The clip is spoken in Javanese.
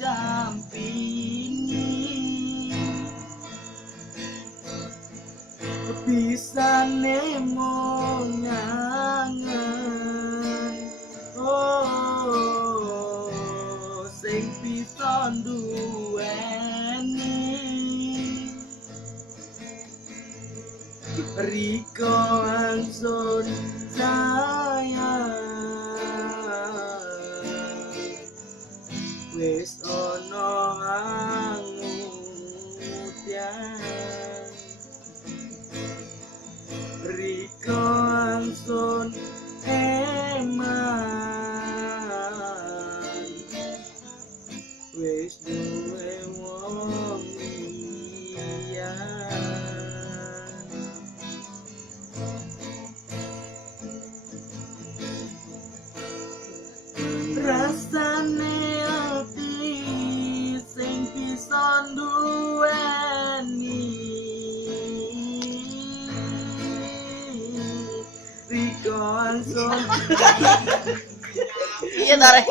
dampingi bisane mong nyangen sing bisa duweni Riko angsun sayang wis ana angutian Riko angsun eman wis duwe wong liyan rasane ati sing bisa duweni Riko angsun Iya tarik.